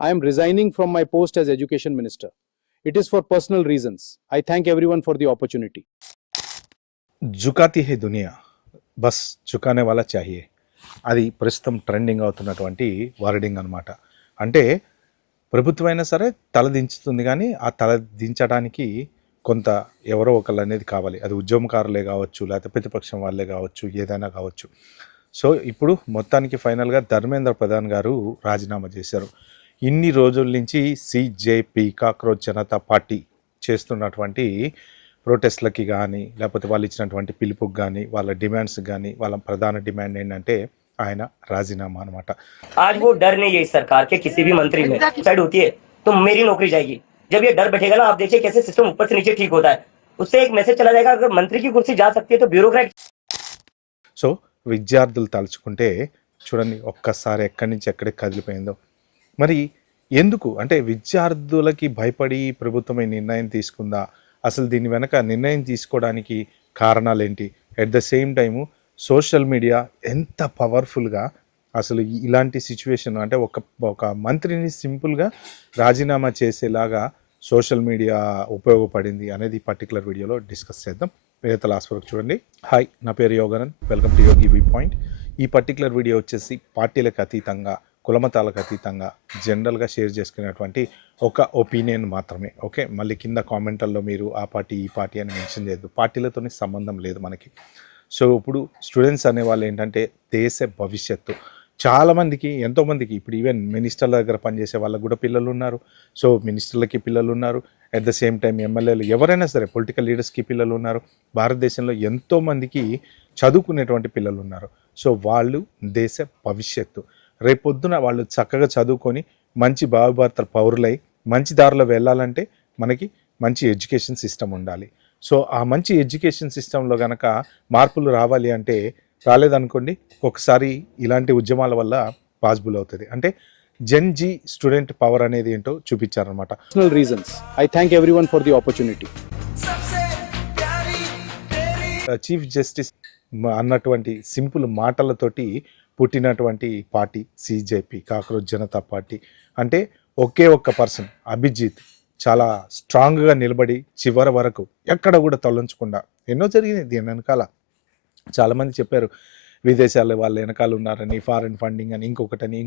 I am resigning from my post as Education Minister. It is for personal reasons. I thank everyone for the opportunity. జుకాతీ hey Duniya bus చుకానే వాళ్ళ చాహియే అది ప్రస్తుతం trending అవుతున్నటువంటి wording అనమాట. అంటే ప్రభుత్వం అయినా సరే తల దించుతుంది, కానీ ఆ తల దించడానికి కొంత ఎవరో ఒకళ్ళు అనేది కావాలి. అది ఉద్యమకారులే కావచ్చు, లేకపోతే ప్రతిపక్షం వాళ్ళే కావచ్చు, ఏదైనా కావచ్చు. సో ఇప్పుడు మొత్తానికి ఫైనల్గా ధర్మేంద్ర ప్రధాన్ గారు రాజీనామా చేశారు. ఇన్ని రోజుల నుంచి సిజేపీ కాక్రోచ్ జనతా పార్టీ చేస్తున్నటువంటి ప్రొటెస్ట్లకి కానీ, లేకపోతే వాళ్ళు ఇచ్చినటువంటి పిలుపుకి కానీ, వాళ్ళ డిమాండ్స్ కానీ, వాళ్ళ ప్రధాన డిమాండ్ ఏంటంటే ఆయన రాజీనామా అనమాట. आज वो डर नहीं है इस सरकार के किसी भी मंत्री में साइड होती है तो मेरी नौकरी जाएगी. जब ये डर बैठेगा ना, आप देखिए कैसे सिस्टम ऊपर से नीचे ठीक होता है. उससे एक मैसेज चला जाएगा, अगर मंत्री की कुर्सी जा सकती है तो ब्यूरोक्रेट. సో విద్యార్థులు తలుచుకుంటే చూడండి ఒక్కసారి ఎక్కడి నుంచి ఎక్కడికి కదిలిపోయిందో. మరి ఎందుకు అంటే విద్యార్థులకి భయపడి ప్రభుత్వం ఈ నిర్ణయం తీసుకుందా? అసలు దీని వెనక నిర్ణయం తీసుకోవడానికి కారణాలు ఏంటి? At the same time social media ఎంత పవర్ఫుల్గా అసలు ఇలాంటి సిచ్యువేషన్ అంటే ఒక మంత్రిని సింపుల్గా రాజీనామా చేసేలాగా సోషల్ మీడియా ఉపయోగపడింది అనేది పర్టికులర్ వీడియోలో డిస్కస్ చేద్దాం. మీరైతే లాస్ట్ వరకు చూడండి. హాయ్, నా పేరు Yoganand, welcome to Yogi view point. ఈ పర్టికులర్ వీడియో వచ్చేసి పార్టీలకు అతీతంగా, కులమతాలకు అతీతంగా జనరల్గా షేర్ చేసుకునేటువంటి ఒక ఒపీనియన్ మాత్రమే. ఓకే, మళ్ళీ కింద కామెంట్లలో మీరు ఆ పార్టీ ఈ పార్టీ అని మెన్షన్ చేయొద్దు. పార్టీలతోనే సంబంధం లేదు మనకి. సో ఇప్పుడు స్టూడెంట్స్ అనేవాళ్ళు ఏంటంటే దేశ భవిష్యత్తు. చాలామందికి, ఎంతోమందికి ఇప్పుడు ఈవెన్ మినిస్టర్ల దగ్గర పనిచేసే వాళ్ళకు కూడా పిల్లలు ఉన్నారు. సో మినిస్టర్లకి పిల్లలు ఉన్నారు, అట్ ద సేమ్ టైం ఎమ్మెల్యేలు ఎవరైనా సరే పొలిటికల్ లీడర్స్కి పిల్లలు ఉన్నారు. భారతదేశంలో ఎంతోమందికి చదువుకునేటువంటి పిల్లలు ఉన్నారు. సో వాళ్ళు దేశ భవిష్యత్తు. రేపొద్దున వాళ్ళు చక్కగా చదువుకొని మంచి భావిభారత పౌరులై మంచి దారిలో వెళ్ళాలంటే మనకి మంచి ఎడ్యుకేషన్ సిస్టమ్ ఉండాలి. సో ఆ మంచి ఎడ్యుకేషన్ సిస్టంలో కనుక మార్పులు రావాలి అంటే, రాలేదనుకోండి ఒకసారి ఇలాంటి ఉద్యమాల వల్ల పాసిబుల్ అవుతుంది. అంటే జెన్ జీ స్టూడెంట్ పవర్ అనేది ఏంటో చూపించారనమాట. Personal reasons. I thank everyone for the opportunity. Chief justice అన్నటువంటి సింపుల్ మాటలతోటి పుట్టినటువంటి పార్టీ సిజేపీ కాక్రోచ్ జనతా పార్టీ. అంటే ఒకే ఒక్క పర్సన్ అభిజిత్ చాలా స్ట్రాంగ్గా నిలబడి చివరి వరకు ఎక్కడ కూడా తొలగించకుండా ఎన్నో జరిగింది. దీని వెనకాల చాలామంది చెప్పారు విదేశాల వాళ్ళ వెనకాల ఉన్నారని, ఫారిన్ ఫండింగ్ అని, ఇంకొకటని.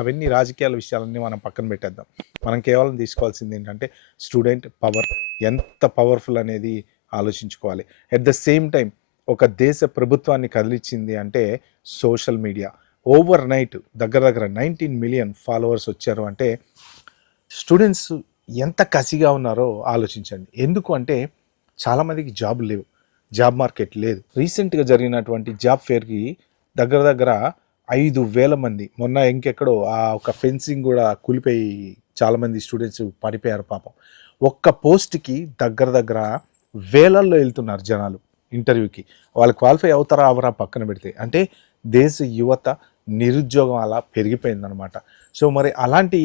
అవన్నీ రాజకీయాల విషయాలన్నీ మనం పక్కన పెట్టేద్దాం. మనం కేవలం తీసుకోవాల్సింది ఏంటంటే స్టూడెంట్ పవర్ ఎంత పవర్ఫుల్ అనేది ఆలోచించుకోవాలి. ఎట్ ద సేమ్ టైం ఒక దేశ ప్రభుత్వాన్ని కదిలించింది అంటే సోషల్ మీడియా. ఓవర్ నైట్ దగ్గర 19 మిలియన్ ఫాలోవర్స్ వచ్చారు అంటే స్టూడెంట్స్ ఎంత కసిగా ఉన్నారో ఆలోచించండి. ఎందుకు అంటే చాలామందికి జాబ్ లేవు, జాబ్ మార్కెట్ లేదు. రీసెంట్గా జరిగినటువంటి జాబ్ ఫేర్కి దగ్గర 5,000 మంది, మొన్న ఇంకెక్కడో ఆ ఒక ఫెన్సింగ్ కూడా కూలిపోయి చాలామంది స్టూడెంట్స్ పడిపోయారు పాపం. ఒక్క పోస్ట్కి దగ్గర వేలల్లో వెళ్తున్నారు జనాలు ఇంటర్వ్యూకి. వాళ్ళు క్వాలిఫై అవుతారా అవరా పక్కన పెడితే. అంటే దేశ యువత నిరుద్యోగం అలా పెరిగిపోయిందనమాట. సో మరి అలాంటి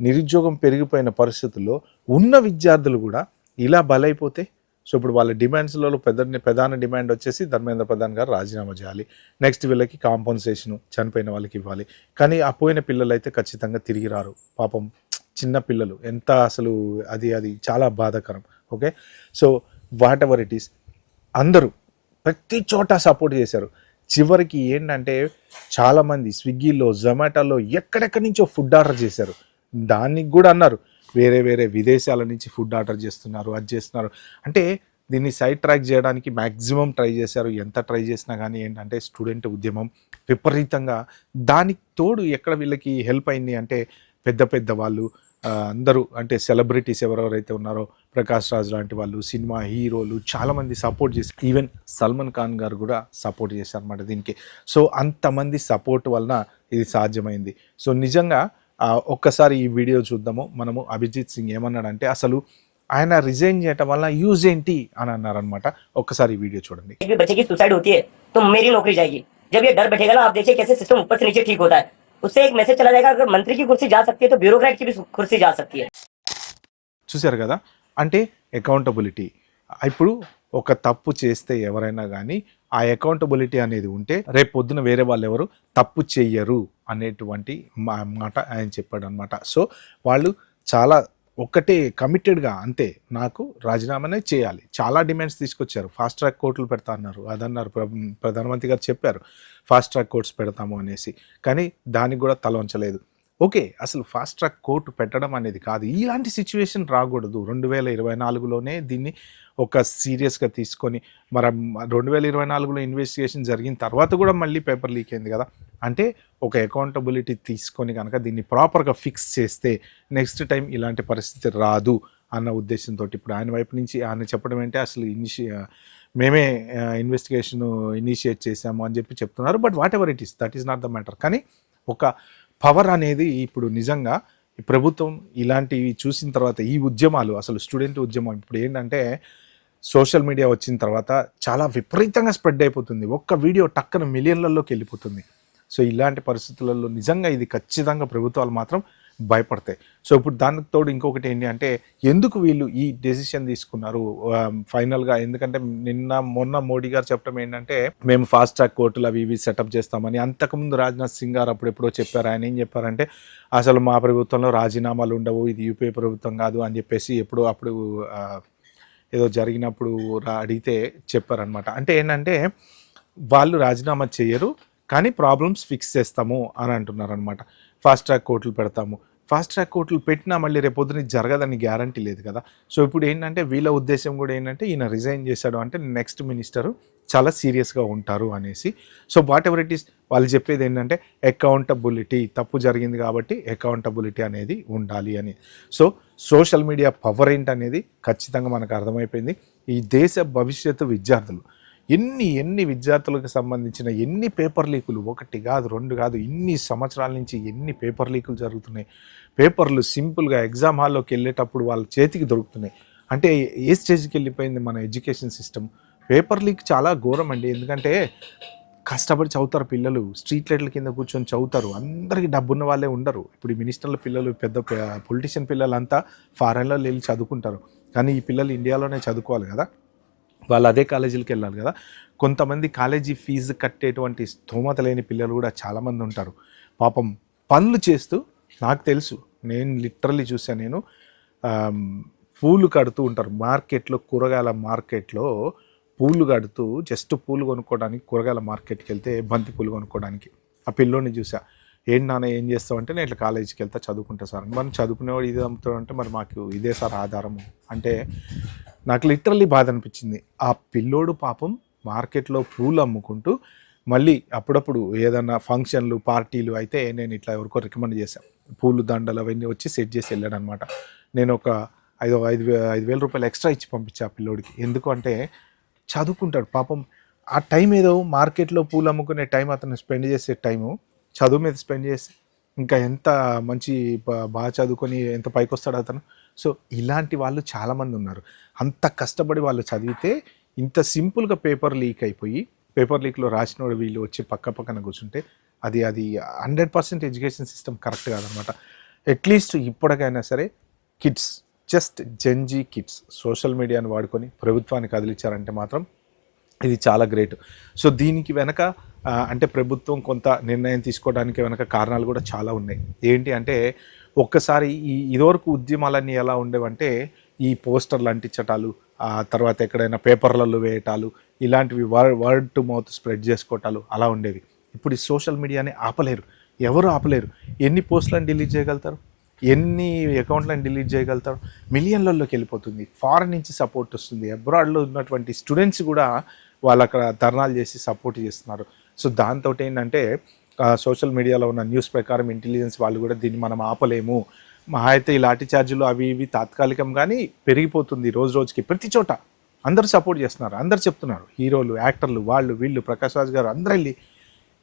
నిరుద్యోగం పెరిగిపోయిన పరిస్థితుల్లో ఉన్న విద్యార్థులు కూడా ఇలా బలైపోతే, సో ఇప్పుడు వాళ్ళ డిమాండ్స్లలో ప్రధాన డిమాండ్ వచ్చేసి ధర్మేంద్ర ప్రధాన్ గారు రాజీనామా చేయాలి. నెక్స్ట్ వీళ్ళకి కాంపన్సేషను చనిపోయిన వాళ్ళకి ఇవ్వాలి. కానీ ఆ పోయిన పిల్లలు అయితే ఖచ్చితంగా తిరిగి రారు. పాపం చిన్న పిల్లలు, ఎంత అసలు అది చాలా బాధాకరం. Okay, so what ever it is అందరూ ప్రతి చోట సపోర్ట్ చేశారు. చివరికి ఏంటంటే చాలామంది స్విగ్గీలో, జొమాటోలో ఎక్కడెక్కడి నుంచో ఫుడ్ ఆర్డర్ చేశారు. దానికి కూడా అన్నారు వేరే విదేశాల నుంచి ఫుడ్ ఆర్డర్ చేస్తున్నారు, అది చేస్తున్నారు. అంటే దీన్ని సైడ్ ట్రాక్ చేయడానికి మ్యాక్సిమం ట్రై చేశారు. ఎంత ట్రై చేసినా కానీ ఏంటంటే స్టూడెంట్ ఉద్యమం విపరీతంగా, దానికి తోడు ఎక్కడ వీళ్ళకి హెల్ప్ అయింది అంటే పెద్ద వాళ్ళు అందరూ, అంటే సెలబ్రిటీస్ ఎవరెవరైతే ఉన్నారో ప్రకాష్ రాజ్ లాంటి వాళ్ళు, సినిమా హీరోలు చాలామంది సపోర్ట్ చేశారు. ఈవెన్ సల్మాన్ ఖాన్ గారు కూడా సపోర్ట్ చేశారు అన్నమాట దీనికి. సో అంతమంది సపోర్ట్ వలన ఇది సాధ్యమైంది. సో నిజంగా ఒక్కసారి ఈ వీడియో చూద్దాము. మనము అభిజిత్ సింగ్ ఏమన్నాడంటే అసలు ఆయన రిజైన్ చేయటం వల్ల యూజ్ ఏంటి అని అన్నారనమాట. ఒక్కసారి ఈ వీడియో చూడండి. बच्चे की सुसाइड होती है तो मेरी नौकरी जाएगी. जब ये डर बैठेगा ना, आप देखिए कैसे सिस्टम ऊपर से नीचे ठीक होता है. उससे एक मैसेज चला जाएगा, अगर मंत्री की कुर्सी जा सकती है तो ब्यूरोक्रेट की भी कुर्सी जा सकती है. చూశారు కదా, అంటే అకౌంటబిలిటీ. ఇప్పుడు ఒక తప్పు చేస్తే ఎవరైనా కానీ ఆ అకౌంటబిలిటీ అనేది ఉంటే రేపు పొద్దున వేరే వాళ్ళు ఎవరు తప్పు చెయ్యరు అనేటువంటి మాట ఆయన చెప్పాడు అనమాట. సో వాళ్ళు చాలా ఒక్కటే కమిటెడ్గా అంతే, నాకు రాజీనామానే చేయాలి. చాలా డిమాండ్స్ తీసుకొచ్చారు. ఫాస్ట్ ట్రాక్ కోర్టులు పెడతా అన్నారు, అదన్నారు, ప్రధానమంత్రి గారు చెప్పారు ఫాస్ట్ ట్రాక్ కోర్ట్స్ పెడతాము అనేసి. కానీ దానికి కూడా తల వంచలేదు. ఓకే, అసలు ఫాస్ట్ ట్రాక్ కోర్టు పెట్టడం అనేది కాదు, ఇలాంటి సిచ్యువేషన్ రాకూడదు. 2024లోనే దీన్ని ఒక సీరియస్గా తీసుకొని మరి 2024లో ఇన్వెస్టిగేషన్ జరిగిన తర్వాత కూడా మళ్ళీ పేపర్ లీక్ అయింది కదా. అంటే ఒక అకౌంటబిలిటీ తీసుకొని కనుక దీన్ని ప్రాపర్గా ఫిక్స్ చేస్తే నెక్స్ట్ టైం ఇలాంటి పరిస్థితి రాదు అన్న ఉద్దేశంతో ఇప్పుడు ఆయన వైపు నుంచి ఆయన చెప్పడం ఏంటి, అసలు మేమే ఇన్వెస్టిగేషన్ ఇనిషియేట్ చేసాము అని చెప్పి చెప్తున్నారు. But what ever it is, that is not the matter. కానీ ఒక పవర్ అనేది ఇప్పుడు నిజంగా ఈ ప్రభుత్వం ఇలాంటివి చూసిన తర్వాత ఈ ఉద్యమాలు, అసలు స్టూడెంట్ ఉద్యమం ఇప్పుడు ఏంటంటే సోషల్ మీడియా వచ్చిన తర్వాత చాలా విపరీతంగా స్ప్రెడ్ అయిపోతుంది. ఒక్క వీడియో టక్కన మిలియన్లలోకి వెళ్ళిపోతుంది. సో ఇలాంటి పరిస్థితులలో నిజంగా ఇది ఖచ్చితంగా ప్రభుత్వాలు మాత్రం భయపడతాయి. సో ఇప్పుడు దానికి తోడు ఇంకొకటి ఏంటి అంటే ఎందుకు వీళ్ళు ఈ డెసిషన్ తీసుకున్నారు ఫైనల్గా, ఎందుకంటే మొన్న మోడీ గారు చెప్పడం ఏంటంటే మేము ఫాస్ట్ ట్రాక్ కోర్టులు అవి ఇవి సెటప్ చేస్తామని. అంతకుముందు రాజ్నాథ్ సింగ్ గారు అప్పుడెప్పుడో చెప్పారు. ఆయన ఏం చెప్పారంటే అసలు మా ప్రభుత్వంలో రాజీనామాలు ఉండవు, ఇది యూపీఏ ప్రభుత్వం కాదు అని చెప్పేసి అప్పుడు ఏదో జరిగినప్పుడు అడిగితే చెప్పారనమాట. అంటే ఏంటంటే వాళ్ళు రాజీనామా చేయరు కానీ ప్రాబ్లమ్స్ ఫిక్స్ చేస్తాము అని అంటున్నారనమాట. ఫాస్ట్ ట్రాక్ కోర్టులు పెడతాము, ఫాస్ట్ ట్రాక్ కోర్టులు పెట్టినా మళ్ళీ రేపొద్దున జరగదని గ్యారంటీ లేదు కదా. సో ఇప్పుడు ఏంటంటే వీళ్ళ ఉద్దేశం కూడా ఏంటంటే ఈయన రిజైన్ చేశాడు అంటే నెక్స్ట్ మినిస్టరు చాలా సీరియస్గా ఉంటారు అనేసి. So what ever it is వాళ్ళు చెప్పేది ఏంటంటే అకౌంటబిలిటీ, తప్పు జరిగింది కాబట్టి అకౌంటబిలిటీ అనేది ఉండాలి అని. సో సోషల్ మీడియా పవర్ ఏంటనేది ఖచ్చితంగా మనకు అర్థమైపోయింది. ఈ దేశ భవిష్యత్తు విద్యార్థులు ఎన్ని విద్యార్థులకు సంబంధించిన ఎన్ని పేపర్ లీకులు, ఒకటి కాదు రెండు కాదు, ఇన్ని సంవత్సరాల నుంచి ఎన్ని పేపర్ లీకులు జరుగుతున్నాయి. పేపర్లు సింపుల్గా ఎగ్జామ్ హాల్లోకి వెళ్ళేటప్పుడు వాళ్ళ చేతికి దొరుకుతున్నాయి. అంటే ఏ స్టేజ్కి వెళ్ళిపోయింది మన ఎడ్యుకేషన్ సిస్టమ్. పేపర్ లీక్ చాలా ఘోరం అండి. ఎందుకంటే కష్టపడి చదువుతారు పిల్లలు, స్ట్రీట్ లైట్ల కింద కూర్చొని చదువుతారు. అందరికీ డబ్బున్న వాళ్ళే ఉండరు. ఇప్పుడు ఈ మినిస్టర్ల పిల్లలు, పెద్ద పొలిటీషియన్ పిల్లలంతా ఫారెన్లో వెళ్ళి చదువుకుంటారు. కానీ ఈ పిల్లలు ఇండియాలోనే చదువుకోవాలి కదా, వాళ్ళు అదే కాలేజీలకు వెళ్ళాలి కదా. కొంతమంది కాలేజీ ఫీజు కట్టేటువంటి స్తోమత లేని పిల్లలు కూడా చాలామంది ఉంటారు. పాపం పనులు చేస్తూ, నాకు తెలుసు, నేను లిటరల్లీ చూసాను, నేను పూలు కడుతూ ఉంటారు మార్కెట్లో, కూరగాయల మార్కెట్లో పూలు కడుతూ, జస్ట్ పూలు కొనుక్కోవడానికి కూరగాయల మార్కెట్కి వెళ్తే బంతి పూలు కొనుక్కోవడానికి ఆ పిల్లోని చూసా. ఏంటి నాన్న ఏం చేస్తావు అంటే నేను ఇట్లా కాలేజీకి వెళ్తా, చదువుకుంటా సార్. మనం చదువుకునేవాడు ఇది అమ్ముతాడు అంటే మరి మాకు ఇదే సార్ ఆధారము అంటే నాకు లిటరల్లీ బాధ అనిపించింది. ఆ పిల్లోడు పాపం మార్కెట్లో పూలు అమ్ముకుంటూ మళ్ళీ అప్పుడప్పుడు ఏదన్నా ఫంక్షన్లు పార్టీలు అయితే నేను ఇట్లా ఎవరికో రికమెండ్ చేశాను, పూలు దండలు అవన్నీ వచ్చి సెట్ చేసి వెళ్ళాడు అనమాట. నేను ఒక 5,000 రూపాయలు ఎక్స్ట్రా ఇచ్చి పంపించా ఆ పిల్లోడికి. ఎందుకు అంటే చదువుకుంటాడు పాపం. ఆ టైం ఏదో మార్కెట్లో పూలు అమ్ముకునే టైం అతను స్పెండ్ చేసే టైము చదువు మీద స్పెండ్ చేసి ఇంకా ఎంత మంచి బాగా చదువుకొని ఎంత పైకి వస్తాడు అతను. సో ఇలాంటి వాళ్ళు చాలామంది ఉన్నారు. అంత కష్టపడి వాళ్ళు చదివితే ఇంత సింపుల్గా పేపర్ లీక్ అయిపోయి, పేపర్ లీక్లో రాసినోడు వీళ్ళు వచ్చి పక్కన కూర్చుంటే అది 100% ఎడ్యుకేషన్ సిస్టమ్ కరెక్ట్ కాదనమాట. అట్లీస్ట్ ఇప్పటికైనా సరే kids, just Gen Z kids social మీడియాని వాడుకొని ప్రభుత్వాన్ని కదిలించారంటే మాత్రం ఇది చాలా గ్రేట్. సో దీనికి వెనక అంటే ప్రభుత్వం కొంత నిర్ణయం తీసుకోవడానికి వెనక కారణాలు కూడా చాలా ఉన్నాయి. ఏంటి అంటే ఒక్కసారి ఇదివరకు ఉద్యమాలన్నీ ఎలా ఉండేవంటే ఈ పోస్టర్లు అంటించటాలు, ఆ తర్వాత ఎక్కడైనా పేపర్లలో వేయటాలు, ఇలాంటివి వర్డ్ టు మౌత్ స్ప్రెడ్ చేసుకోవటాలు అలా ఉండేవి. ఇప్పుడు ఈ సోషల్ మీడియాని ఆపలేరు, ఎవరు ఆపలేరు. ఎన్ని పోస్టులను డిలీట్ చేయగలుగుతారు, ఎన్ని అకౌంట్లను డిలీట్ చేయగలుగుతారు, మిలియన్లలోకి వెళ్ళిపోతుంది. ఫారెన్ నుంచి సపోర్ట్ వస్తుంది, అబ్రాడ్లో ఉన్నటువంటి స్టూడెంట్స్ కూడా వాళ్ళు అక్కడ ధర్నాలు చేసి సపోర్ట్ చేస్తున్నారు. సో దాంతో ఏంటంటే సోషల్ మీడియాలో ఉన్న న్యూస్ ప్రకారం ఇంటెలిజెన్స్ వాళ్ళు కూడా దీన్ని మనం ఆపలేము, మహా అయితే ఈ లాఠీ ఛార్జీలు అవి ఇవి తాత్కాలికం కానీ పెరిగిపోతుంది రోజు రోజుకి. ప్రతి చోట అందరూ సపోర్ట్ చేస్తున్నారు, అందరు చెప్తున్నారు, హీరోలు, యాక్టర్లు, వాళ్ళు వీళ్ళు, ప్రకాష్ రాజ్ గారు అందరూ వెళ్ళి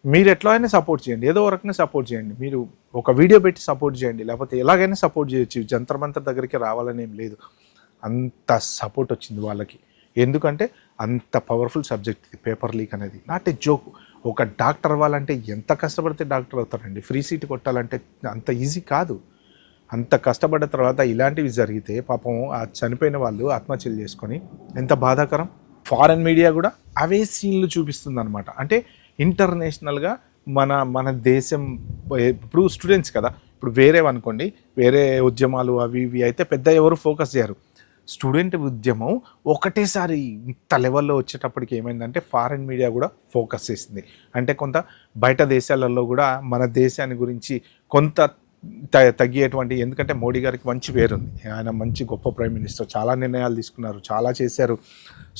మీరు ఎట్లా అయినా సపోర్ట్ చేయండి, ఏదో రకంగా సపోర్ట్ చేయండి, మీరు ఒక వీడియో పెట్టి సపోర్ట్ చేయండి, లేకపోతే ఎలాగైనా సపోర్ట్ చేయొచ్చు, జంతర్ మంతర్ దగ్గరికి రావాలని ఏం లేదు. అంత సపోర్ట్ వచ్చింది వాళ్ళకి. ఎందుకంటే అంత పవర్ఫుల్ సబ్జెక్ట్ ఇది పేపర్ లీక్ అనేది, నాట్ ఏ జోక్. ఒక డాక్టర్ అవ్వాలంటే ఎంత కష్టపడితే డాక్టర్ అవుతారండి, ఫ్రీ సీట్ కొట్టాలంటే అంత ఈజీ కాదు. అంత కష్టపడ్డ తర్వాత ఇలాంటివి జరిగితే పాపం ఆ చనిపోయిన వాళ్ళు ఆత్మహత్యలు చేసుకొని ఎంత బాధాకరం. ఫారెన్ మీడియా కూడా అవే సీన్లు చూపిస్తుంది అనమాట. అంటే ఇంటర్నేషనల్గా మన దేశం ఇప్పుడు స్టూడెంట్స్ కదా, ఇప్పుడు వేరేవనుకోండి, వేరే ఉద్యమాలు అవి ఇవి అయితే పెద్ద ఎవరు ఫోకస్ చేయరు. స్టూడెంట్ ఉద్యమం ఒకటేసారి ఇంత లెవెల్లో వచ్చేటప్పటికి ఏమైందంటే ఫారెన్ మీడియా కూడా ఫోకస్ చేసింది. అంటే కొంత బయట దేశాలలో కూడా మన దేశాన్ని గురించి కొంత తగ్గేటువంటి, ఎందుకంటే మోడీ గారికి మంచి పేరుంది, ఆయన మంచి గొప్ప ప్రైమ్ మినిస్టర్, చాలా నిర్ణయాలు తీసుకున్నారు, చాలా చేశారు.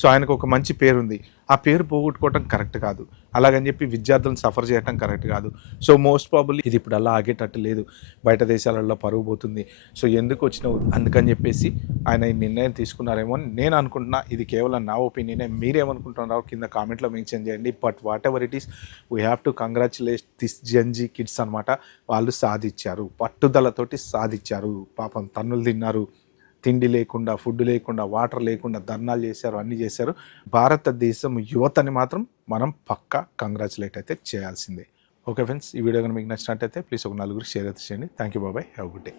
సో ఆయనకు ఒక మంచి పేరుంది. ఆ పేరు పోగొట్టుకోవటం కరెక్ట్ కాదు. అలాగని చెప్పి విద్యార్థులను సఫర్ చేయటం కరెక్ట్ కాదు. సో మోస్ట్ ప్రాబబ్లీ ఇది ఇప్పుడు అలా ఆగేటట్టు లేదు, బయట దేశాలలో పరుగు పోతుంది. సో ఎందుకు వచ్చినావు అందుకని చెప్పేసి ఆయన ఈ నిర్ణయం తీసుకున్నారేమో అని నేను అనుకుంటున్నా. ఇది కేవలం నా ఒపీనియనే. మీరేమనుకుంటున్నారో కింద కామెంట్లో మెన్షన్ చేయండి. But what ever it is, we have to congratulate this Gen Z kids అనమాట. వాళ్ళు సాధించారు, పట్టుదలతోటి సాధించారు. పాపం తన్నులు తిన్నారు, తిండి లేకుండా, ఫుడ్ లేకుండా, వాటర్ లేకుండా ధర్నాలు చేశారు, అన్నీ చేశారు. భారతదేశం యువతని మాత్రం మనం పక్కా కంగ్రాచులేట్ అయితే చేయాల్సిందే. ఓకే ఫ్రెండ్స్, ఈ వీడియో కనుక మీకు నచ్చినట్టయితే ప్లీజ్ ఒక నలుగురికి షేర్ అయితే చేయండి. థ్యాంక్ యూ, బాబాయ్, హ్యావ్ గుడ్ డే.